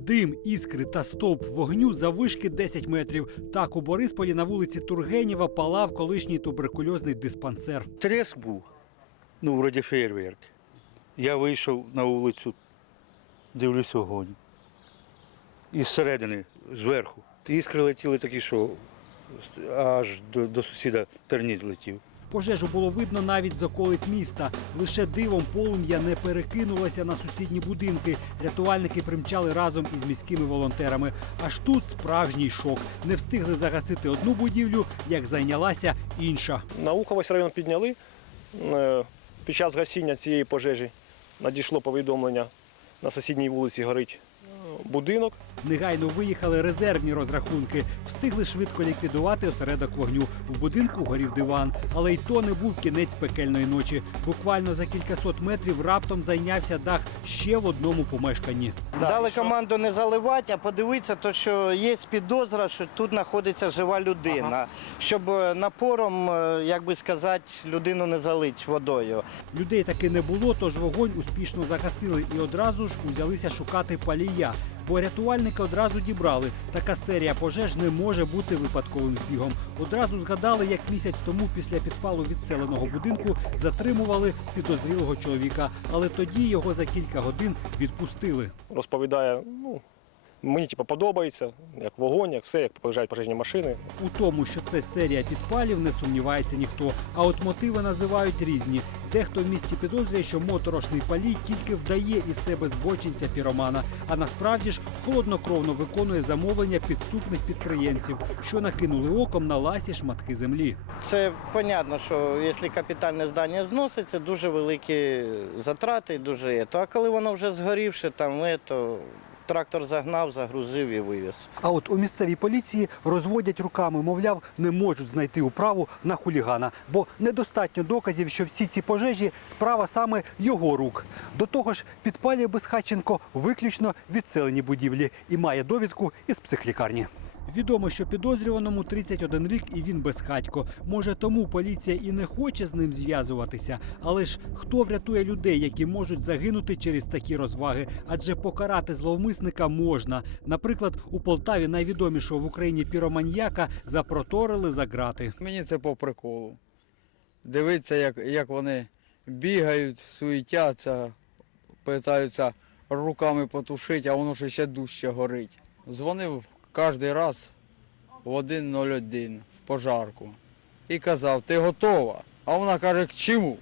Дим, іскри та стовп вогню заввишки 10 метрів. Так у Борисполі на вулиці Тургенєва палав колишній туберкульозний диспансер. Треск був, ну, вроді фейерверк. Я вийшов на вулицю, дивлюсь огонь. І зсередини, зверху. Іскри летіли такі, що аж до, до сусіда терніт летів. Пожежу було видно навіть з околиць міста. Лише дивом полум'я не перекинулося на сусідні будинки. Рятувальники примчали разом із міськими волонтерами. Аж тут справжній шок. Не встигли загасити одну будівлю, як зайнялася інша. Науховось район підняли. Е, Під час гасіння цієї пожежі надійшло повідомлення на сусідній вулиці горить будинок. Негайно виїхали резервні розрахунки. Встигли швидко ліквідувати осередок вогню. В будинку горів диван, але й то не був кінець пекельної ночі. Буквально за кількасот метрів раптом зайнявся дах ще в одному помешканні. Дали команду не заливати, а подивитися, то що є підозра, що тут знаходиться жива людина, щоб е, напором, е, як би сказати, людину не залить водою. Людей таки не було, тож вогонь успішно загасили і одразу ж узялися шукати палія. Бо рятувальники одразу дібрали. Така серія пожеж не може бути випадковим збігом. Одразу згадали, як місяць тому після підпалу відселеного будинку затримували підозрілого чоловіка, але тоді його за кілька годин відпустили. Розповідає, ну, мені типу, подобається, як вогонь, як все, як приїжджають пожежні машини. У тому, що це серія підпалів, не сумнівається ніхто. А от мотиви називають різні. Дехто в місті підозрює, що моторошний палій тільки вдає із себе збочинця піромана, а насправді ж холоднокровно виконує замовлення підступних підприємців, що накинули оком на ласі шматки землі. Це понятно, що якщо капітальне здання зноситься, дуже великі затрати, дуже є. То, а коли воно вже згорівше, там е, то трактор загнав, загрузив і вивіз. А от у місцевій поліції розводять руками, мовляв, не можуть знайти управу на хулігана, бо недостатньо доказів, що всі ці пожежі справа саме його рук. До того ж, підпалює Безхатченко виключно відселені будівлі і має довідку із психлікарні. Відомо, що підозрюваному 31 рік і він безхатько. Може, тому поліція і не хоче з ним зв'язуватися. Але ж хто врятує людей, які можуть загинути через такі розваги? Адже покарати зловмисника можна. Наприклад, у Полтаві найвідомішого в Україні піроманьяка запроторили за грати. Мені це по приколу. Дивитися, як, як вони бігають, суетяться, питаються руками потушити, а воно ще дужче горить. Дзвонив кожен раз в 1.01 в пожарку і казав, ти готова? А вона каже, к чому?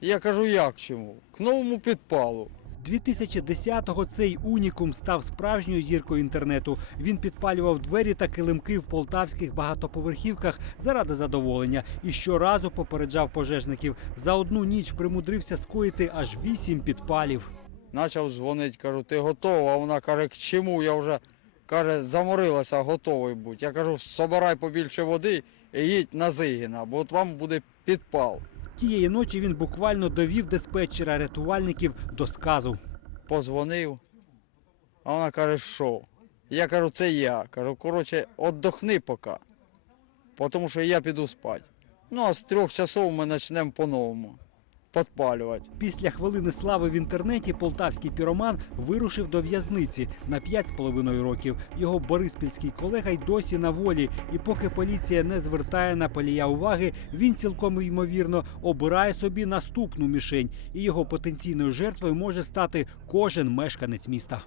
Я кажу, як чому? К новому підпалу. 2010-го цей унікум став справжньою зіркою інтернету. Він підпалював двері та килимки в полтавських багатоповерхівках заради задоволення і щоразу попереджав пожежників. За одну ніч примудрився скоїти аж вісім підпалів. Почав дзвонити, кажу, ти готова? А вона каже, к чому? Я вже каже, заморилася, готовий бути. Я кажу, собирай побільше води і їдь на Зигіна, бо от вам буде підпал. Тієї ночі він буквально довів диспетчера рятувальників до сказу. Позвонив, а вона каже, що? Я кажу, це я. Кажу, коротше, віддохни поки, тому що я піду спати. Ну, а з трьох часов ми почнемо по-новому підпалювати. Після хвилини слави в інтернеті полтавський піроман вирушив до в'язниці на 5,5 років. Його бориспільський колега й досі на волі. І поки поліція не звертає на полія уваги, він цілком ймовірно обирає собі наступну мішень, і його потенційною жертвою може стати кожен мешканець міста.